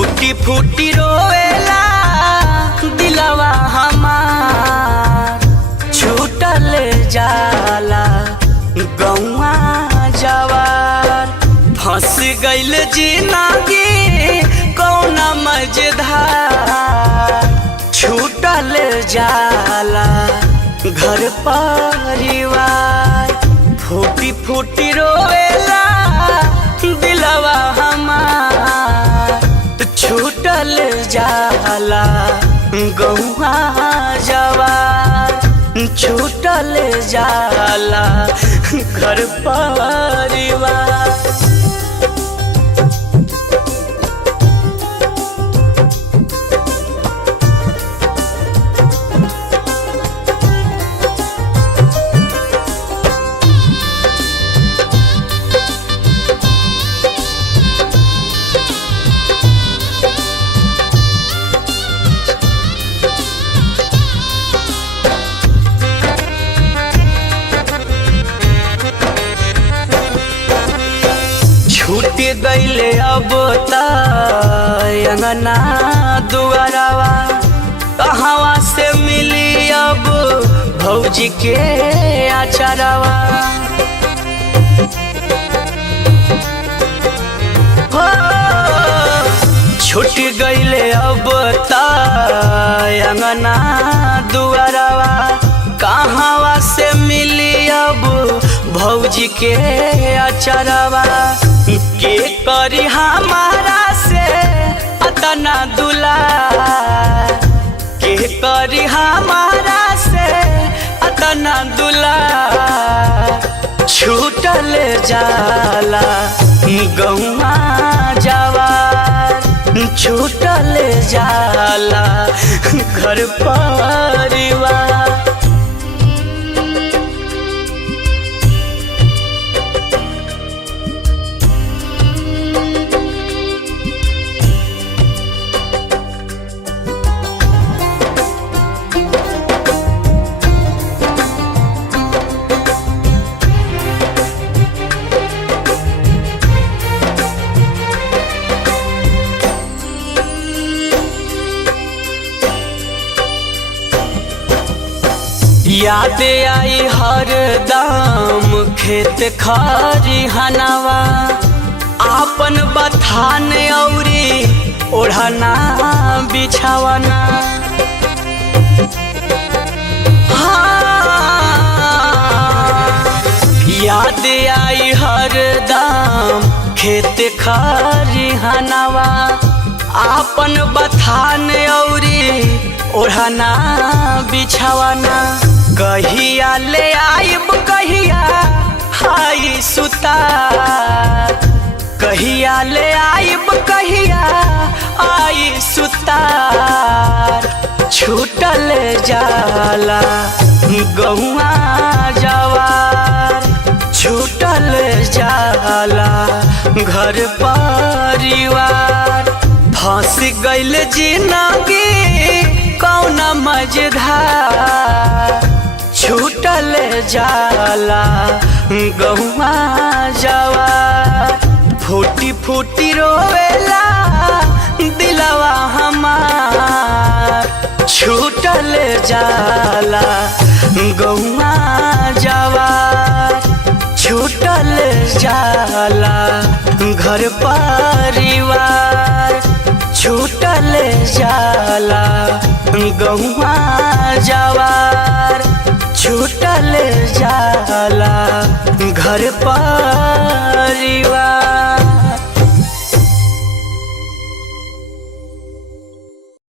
फूटी फूटी रोवेला दिलवा हमार, छूटल जाला गौआ जवार। फंस गइल जिंदगी कौना मझधार, छूटल जाला घर परिवार। फूटी फूटी रोवेला दिलवा हमार, छूटल जाला गौआ जवार, छूटल जाला घर परिवार। छूट गइले अब त अंगना दुआरवा, कहवा से मिली अब भौजी के अचारवा। हो छूट गइले अब त अंगना दुआरवा, कहवा से मिली अब भौजी के अचारवा। के करी हमारा से अतना दुलार, के करी हमारा से अतना दुलार, छूटल जाला गौआ जवार, छूटल जाला घर परिवार। याद आई हरदम खेत खरिहनवा, आपन बथान औरी ओढ़ना बिछावना। याद आई हरदम खेत खरिहनवा, आपन बथान औरी ओढ़ना बिछावना। कहिया ले आइब कहिया हाई सुतार, कहिया ले आइब कहिया आई सुतार, छूटल जाला गौआ जवार, छूटल जाला घर परिवार। फंस गइल जिंदगी कौना मझधार, छूटल जाला गौआ जवार। फूटी फूटी रोवेला दिलवा हमार, छूटल जाला गौआ जवार, छूटल जाला घर परिवार, छूटल जाला गौआ जवार, छूटल जाला घर परिवार।